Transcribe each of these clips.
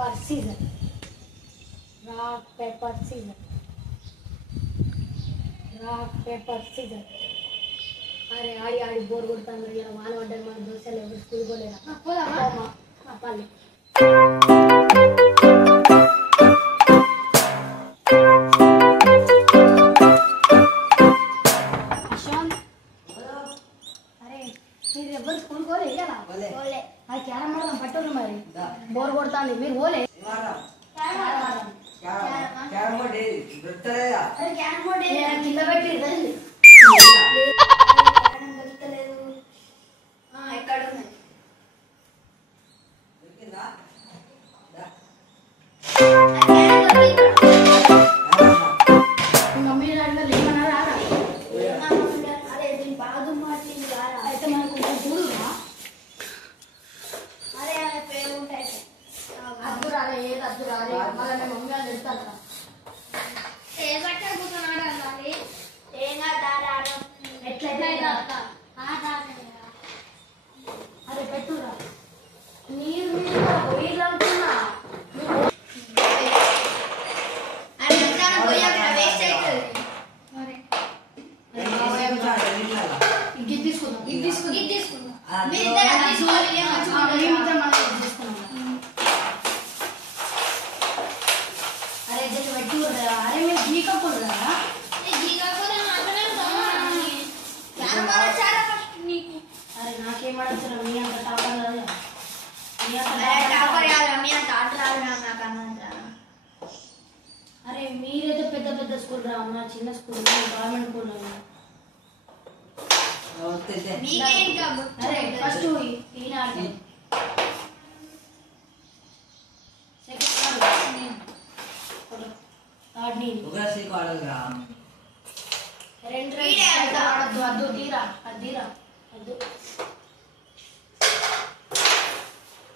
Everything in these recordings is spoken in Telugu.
Paper scissor rock paper scissor rock paper scissor अरे आड़ी आड़ी बोर కొడతా మరి ఇలా వాన పడ్డది మన దోశలు ఎవరు స్కూల్ పోలేరా పోదామా పల్లె అశోక్ అరే మీరు ఎవరు స్కూల్ పోలేరా పోలే అది క్యారమ్ ఆడదాం పట్టురు మరి బోర్ కొడతాంది మీరు పోలే క్యారమ్ బోర్డ్ ఏది దొరుకుతలేదా అరే క్యారమ్ బోర్డ్ ఏది కింద పెట్టి రండి దొరుకుతలేదు ఎక్కడ ఉంది దొరికిందా మమ్మీ డాడీ లేమన్నారా అరే దీని బాగా మాట్లాడింది రారా అయితే మనకు కొంచెం చూడురా అరే పేరు ఉంటాయి అద్దురా అరే ఏది అద్దురా అరే మళ్ళీ మేము మమ్మీ వాళ్ళు ఎడతారా ఏ బట్ట కూర్చొని ఆడాలి ఏంగా దారాడు ఎట్లయితే అరే పెట్టురా నీరు నీళ్ళు అవుతున్నా అరే మీరైతే పెద్ద పెద్ద స్కూల్ రా అమ్మ చిన్న స్కూల్ గవర్నమెంట్ స్కూల్ అరే ఫస్ట్ ఈనాడు రెండు ఆడద్దు అద్దు తీరా అద్దీరా అద్దు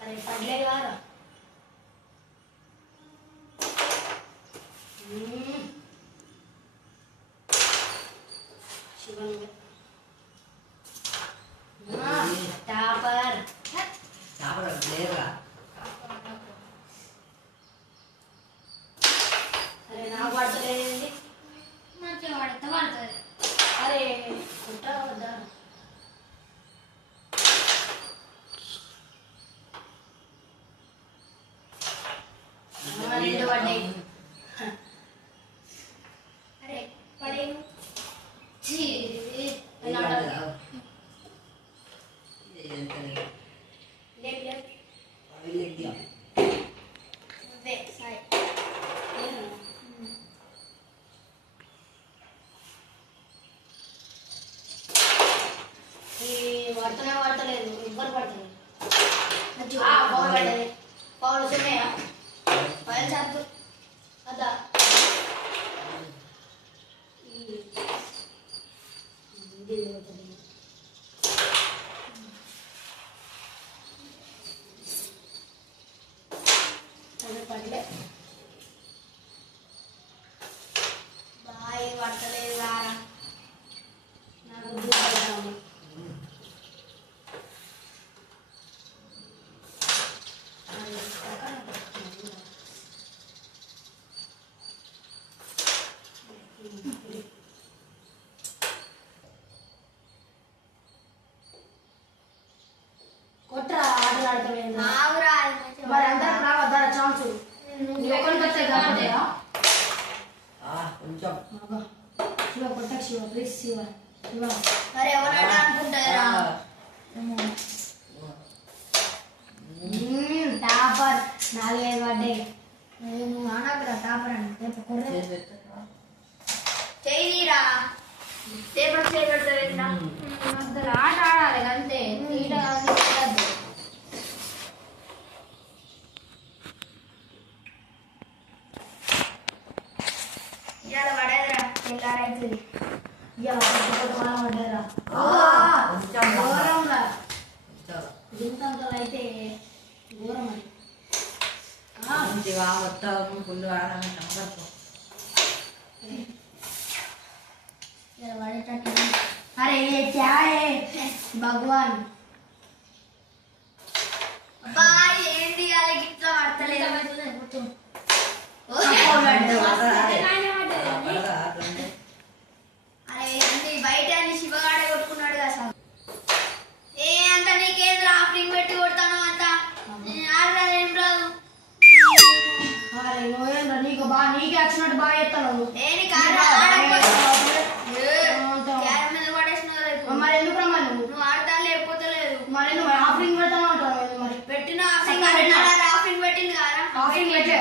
అరే పడలేదు వారా శివంగా టాపర్ అరే నాకు పడతలేదండి మంచిగా పడితే పడుతుంది అరే ఉంటా వద్దా రెండు పడ్డాయి అరే పడేను పడతలేదు ఎవ్వరు పడతలేదు పౌలు పడ్డది పౌలు ఉన్నాయా పైన చదువు అదా పడలే బాయ్ పడతలేదు రారా నాకు పడతాము కొట్రా ఆటలు ఆడతాం మరి అందరికి రావద్దా ఛాన్స్ శివ కొట్టకు శివ ప్లీజ్ శివ శివ మరి ఎవరు అనుకుంటారా టాపర్ 4-5 పడ్డాయి నువ్వు ఆనకరా టాపర్ అంటే చేయరా పేపర్ చేయబెడతా ఆట ఆడాలి అంతే ఇవాళ పడేదిరా తెల్లారైతుంది ఇవాళ పడేరా ఘోరంగా దింతంతలు అయితే ఘోరం అని మొత్తం ఫుల్ अरे ये क्या है भगवान అబ్బా ఏంటి వాళ్ళకి ఇట్లా పడతలేదు అరే ఏంటి బయట అన్ని శివగాడే కొట్టుకున్నాడు కదా సార్ ఏ అంత నీకేంద్ర ఆఫరింగ్ పెట్టి కొడతాను అంత ఆడరాదు ఏం రాదు నీకు బాగా నీకే వచ్చినట్టు బాగా చెప్తాను మరి ఎందుకు రమ్మని నువ్వు ఆడతా లేకపోతే లేదు మరి నువ్వు ఆఫరింగ్ పెడతాను అంటావు మరి పెట్టిన ఆఫరింగ్ పెట్టింది కదా ఆఫరింగ్ పెట్టే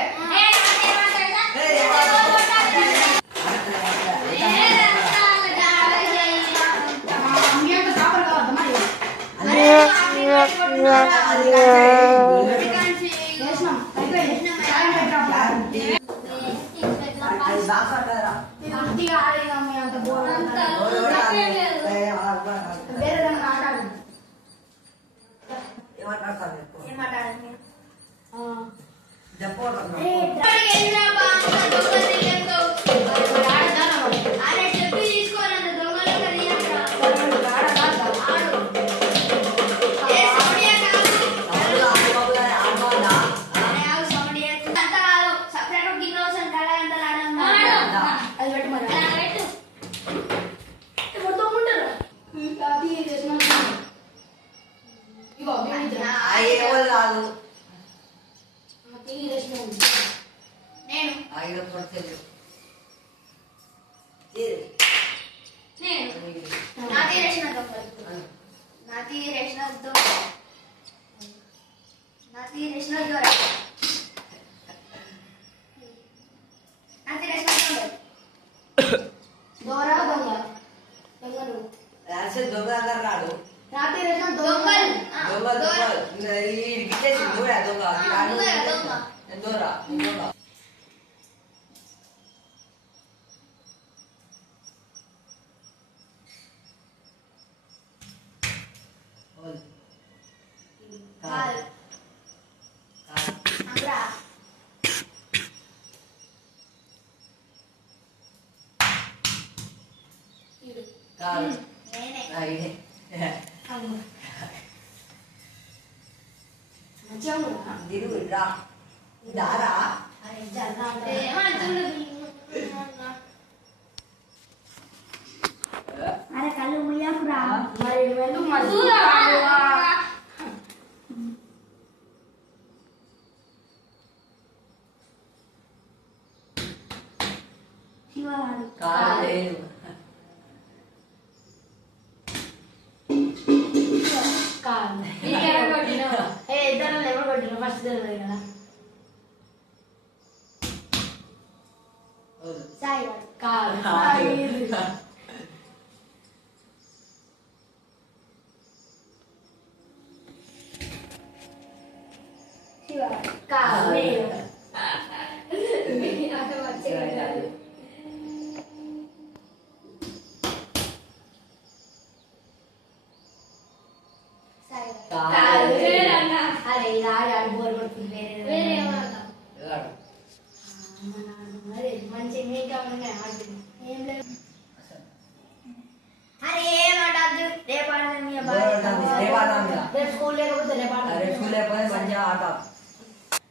అరే కళ్ళు ముయ్యాకురా మరి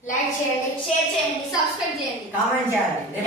లైక్ చేయండి, షేర్ చేయండి, సబ్స్క్రైబ్ చేయండి, కామెంట్ చేయండి.